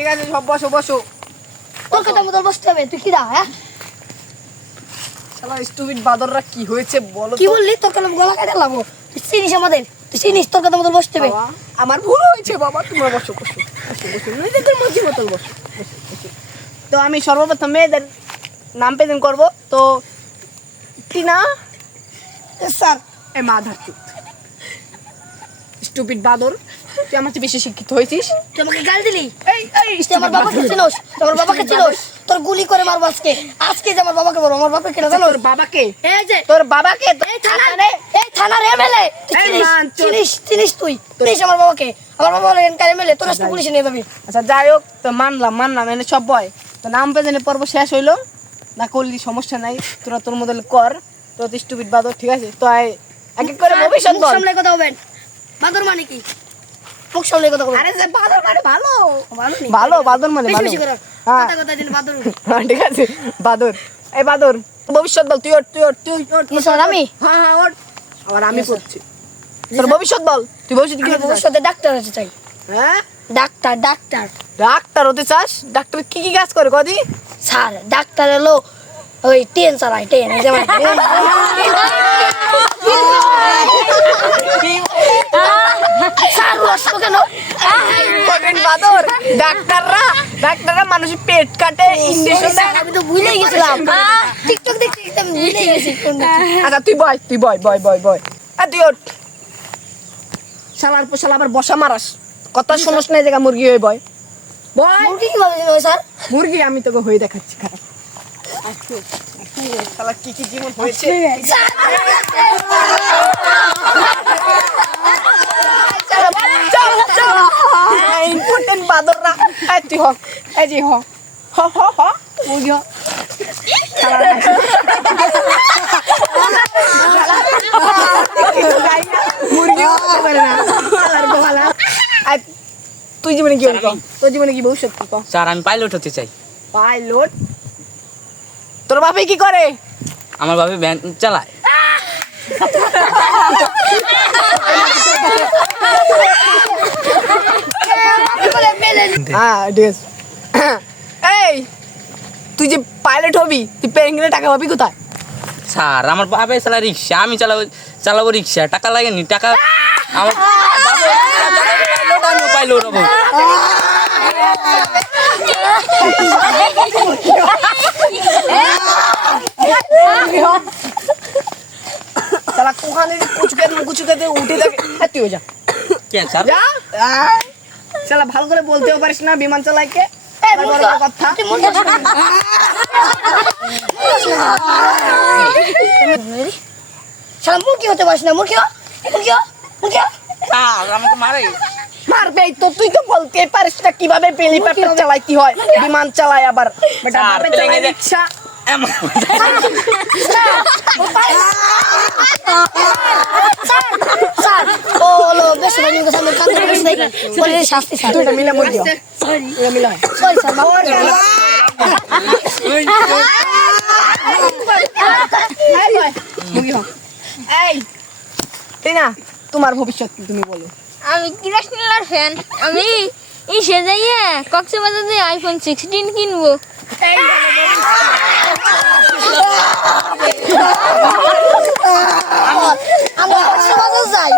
ঠিক আছে সব বসো বসো। তোর কথা মতো বসতে হবে, তুই কি দা? হ্যাঁ শালা স্টুপিড বাদররা কি হয়েছে বলো কি তো? বললি? তোর কথা গলা কেটে লাগবো, তুই চিনিস আমাদের, তুই চিনিস তোর কথা মতো বসতে হবে। বাবা, আমার ভুল হয়েছে বাবা, তোমরা বসো বসো বসো বসো, নিজেদের মধ্যে মতো বসো বসো বসো। তো আমি সর্বপ্রথম মেয়েদের নাম প্রেজেন্ট করবো। তো টিনা, স্যার এ মা ধারতি স্টুপিড বাদর, তুই আমার চেয়ে বেশি শিক্ষিত হয়েছিস। তুই আমাকে গাল দিলি, এই এই তুই আমার বাবাকে চিনোস, তুই আমার বাবাকে চিনোস, তোর গুলি করে মারবো আজকে, আজকে যে আমার বাবাকে বলো, আমার বাবাকে কেটে জানো? তোর বাবাকে, এই যে তোর বাবাকে এই থানার এমএলএ, তুই এই চিনিস, মান, চিনিস তুই চিনিস আমার বাবাকে, আমার বাবা হলো এনকার এমএলএ, তোর আজকে পুলিশে নিয়ে যাবি। আচ্ছা যাই হোক, তো মানলাম এনে সব বয়। তো নাম প্রেজেন্টের পর্ব শেষ হইলো না, করলি সমস্যা নাই, তোরা তোর মধ্যে কর। তো স্টুপিড বাদর, ঠিক আছে? তো এক এক করে ভবিষ্যৎ মুখ বল। সামলে কথা বলবেন। বাদর মানে কি? মুখ সামলে কথা বলবেন। আরে যে বাদর মানে ভালো ভালো নেই। ভালো, বাদর মানে বেশি ভালো। বেশি করে হ্যাঁ। কথা দিন বাদর। হ্যাঁ, ঠিক আছে বাদর। এই বাদর, ভবিষ্যৎ বল। তুই ওঠ, তুই ওঠ, তুই ওঠ। কি স্যার আমি? হ্যাঁ হ্যাঁ ওঠ। আবার আমি Yes, sir. করছি। তোর ভবিষ্যৎ বল, তুই ভবিষ্যৎ কি আমি হতে চাস? ভবিষ্যতে ডাক্তার হতে চাই। হ্যাঁ, ডাক্তার ডাক্তার হতে চাস? ডাক্তার কি কি কাজ করে কদি? স্যার, ডাক্তার হলো ওই ট্রেন চালায়, ট্রেন এই যেমন স্যার রস কেন? ইম্পর্টেন্ট বাদর, ডাক্তাররা মানুষের পেট কাটে, ইনজেকশন দেয়। আমি তো ভুলেই গেছিলাম, টিকটক দেখতে দেখতে আমি ভুলেই গেছি। আচ্ছা তুই বয় আর তুই ওঠ। শালার পর শালা আবার বসা মারাস, কথা শুনোস না, এই জায়গা মুরগি হয়ে বয় মুরগি কিভাবে চিনবে স্যার? মুরগি। আমি তোকে হয়ে দেখাচ্ছি, খারাপ শালা কি কি জীবন হয়েছে। ইম্পর্টেন্ট বাদররা, এই তুই হ, এই যে হ মুরগি হ। মুরগি হতে পারে না, শালার গোহালা। আর তুই জীবনে কি হবি? তোর জীবনে কি ভবিষ্যৎ কি? স্যার আমি পাইলট হতে চাই। পাইলট? তোর বাপে কি করে? আমার বাবা ভ্যান চালায়। হ্যাঁ ঠিক আছে। এই তুই যে পাইলট হবি, তুই প্লেন কিনে টাকা পাবি কোথায়? স্যার আমার বাবা চালা রিক্সা, আমি চালাবো রিক্সা, টাকা লাগেনি, টাকা আমার পাইলট হবো। শালা কোখানে কুচুকে উঠে থাকে। তুই যা কেন স্যার? যা। শালা ভালো করে বলতেও পারিস না, বিমান চালাইকে কথা। শালা মুরগি হতে পারিস না, মুরগি হ, মুরগি হ, মুরগি হ। স্যার আমাকে মারে। মারবে তো, তুই তো বলতে পারিস না কিভাবে হেলিকপ্টার চালাইতে হয়, বিমান চালায় আবার। বেটা স্যার, বাপে চালায় রিক্সা। স্যার ও হলো বেশ ভালো কথা, আমি কান ধরে বসে থাকি, বলে শাস্তি স্যার। দুইটা মিলে মুরগি হয়। দুইটা মিলে হয়। সরি স্যার, মাফ করে দিন। মুরগি হয়। এই টিনা, তোমার ভবিষ্যৎ কি তুমি বলো? আমি কৃষ্ণলার ফ্যান। আমি এই সেজাইয়ে কক্সবাজারে আইফোন 16 কিনবো। আমরা কক্সবাজার যাই।